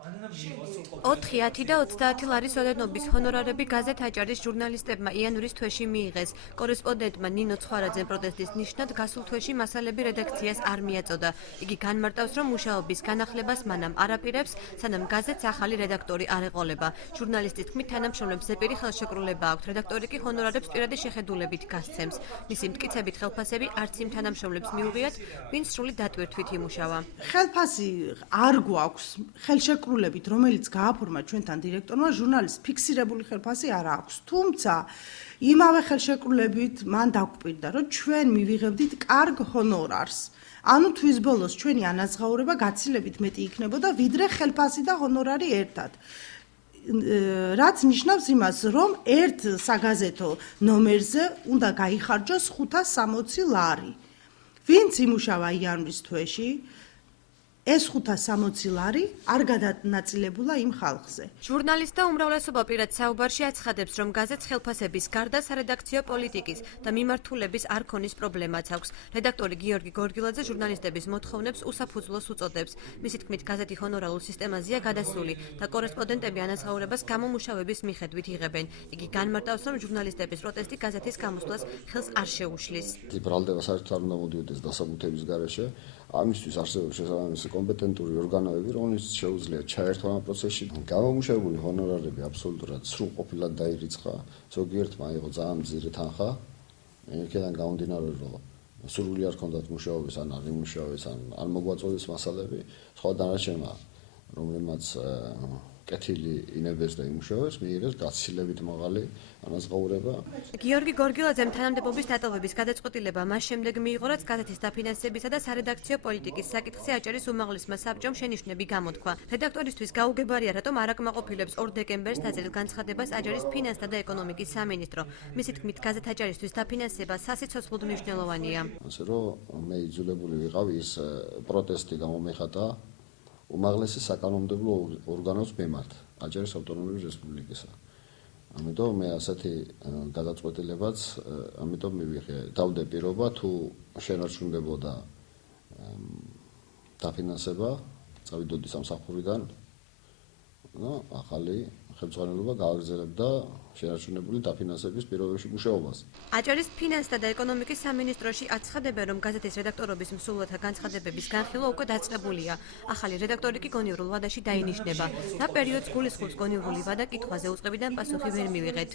4 და 30 ლარის ოდენობის ჰონორარები გაზეთ აჭარის ჟურნალისტებმა იანვრის თვეში მიიღეს. კორესპონდენტმა ნინო ცხვარაძემ პროტესტის ნიშნად გასულ თვეში მასალები რედაქციას არ მიაწოდა. იგი განმარტავს, რომ მუშაობის განახლებას მანამ არ აპირებს, სანამ გაზეთს ახალი რედაქტორი არ ეყოლება. ჟურნალისტის თქმით, თანამშრომლებს ზეპირი ხელშეკრულება აქვთ, რედაქტორი კი ჰონორარებს პირადი შეხედულებით გასცემს. მისი მტკიცებით ხელფასები არც იმ თანამშრომლებს მიუღიათ, ვინც სრული დატვირთვით იმუშავა. ხელფასი არ გვაქვს ხელშეკრულებით, რომელიც გააფორმა ჩვენთან დირექტორმა, ჟურნალისტს ფიქსირებული ხელფასი არ აქვს. თუმცა იმავე ხელშეკრულებით მან დაგვპირდა, რომ ჩვენ მივიღებდით კარგ ჰონორარს. ანუ თვის ბოლოს ჩვენი ანაზღაურება გაცილებით მეტი იქნებოდა, ვიდრე ხელფასი და ჰონორარი ერთად. რაც ნიშნავს იმას, რომ ერთ საგაზეთო ნომერზე უნდა გაიხარჯოს 560 ლარი. ვინც იმუშავა იანვრის თვეში, ეს 560 ლარი არ გადანაწილებულა იმ ხალხზე. ჟურნალისტთა უმრავლესობა პირად საუბარში აცხადებს, რომ გაზეთს ხელფასების გარდა სარედაქციო პოლიტიკის და მიმართულების არ ქონის პრობლემაც აქვს. რედაქტორი გიორგი გორგილაძე ჟურნალისტების მოთხოვნებს უსაფუძვლოს უწოდებს. მისი თქმით, გაზეთი ჰონორარულ სისტემაზეა გადასული და კორესპონდენტები ანაზღაურებას გამომუშავების მიხედვით იღებენ. იგი განმარტავს, რომ ჟურნალისტების პროტესტი გაზეთის გამოსვლას ხელს არ შეუშლის. ბრალდება საერთოდ არ უნდა მოდიოდეს დასაბუთების გარეშე. ამისთვის არსებობს შესაბამისი კომპეტენტური ორგანოები, რომელიც შეუძლია ჩაერთვა ამ პროცესში. გამომუშავებული ჰონორარები აბსოლუტურად სრულყოფილად დაირიცხა. ზოგიერთმა აიღო ძალიან მძიმე თანხა. იქიდან გამომდინარე, რომ სრული არ ჰქონდათ მუშაობის, ან არ იმუშავეს, ან მოგვაწოდეს მასალები. სხვა დანარჩენმა, რომლებმაც კეთილი ინებეს და იმუშავეს, მიიღეს გაცილებით მაღალი ანაზღაურება. გიორგი გორგილაძემ თანამდებობის დატოვების გადაწყვეტილება მას შემდეგ მიიღო, რაც გაზეთის დაფინანსებისა და სარედაქციო პოლიტიკის საკითხზე აჭარის უმაღლესმა საბჭომ შენიშვნები გამოთქვა. რედაქტორისთვის გაუგებარია, რატომ არ აკმაყოფილებს 2 დეკემბერს დაწერილ განცხადებას აჭარის ფინანსთა და ეკონომიკის სამინისტრო. მისი თქმით, გაზეთ აჭარისთვის დაფინანსება სასიცოცხლოდ მნიშვნელოვანია. ასე რომ მე იძულებული ვიყავი ის პროტესტი გამომეხატა უმაღლესი საკანონმდებლო ორგანოს მიმართ, აჭარის ავტონომიური რესპუბლიკისა. ამიტომ მე ასეთი გადაწყვეტილებაც ამიტომ მივიღე. დავდე პირობა, თუ შენარჩუნდებოდა დაფინანსება, წავიდოდი სამსახურიდან, ახალი ხელმძღვანელობა გააგრძელებდა შენარჩუნებული დაფინანსების პირობებში მუშაობას. აჭარის ფინანსთა და ეკონომიკის სამინისტროში აცხადებენ, რომ გაზეთის რედაქტორობის მსურველთა განცხადებების განხილვა უკვე დაწყებულია. ახალი რედაქტორი კი გონივრულ ვადაში დაინიშნება. რა პერიოდს გულისხმობს გონივრული ვადა კითხვაზე უწყებიდან პასუხი ვერ მივიღეთ.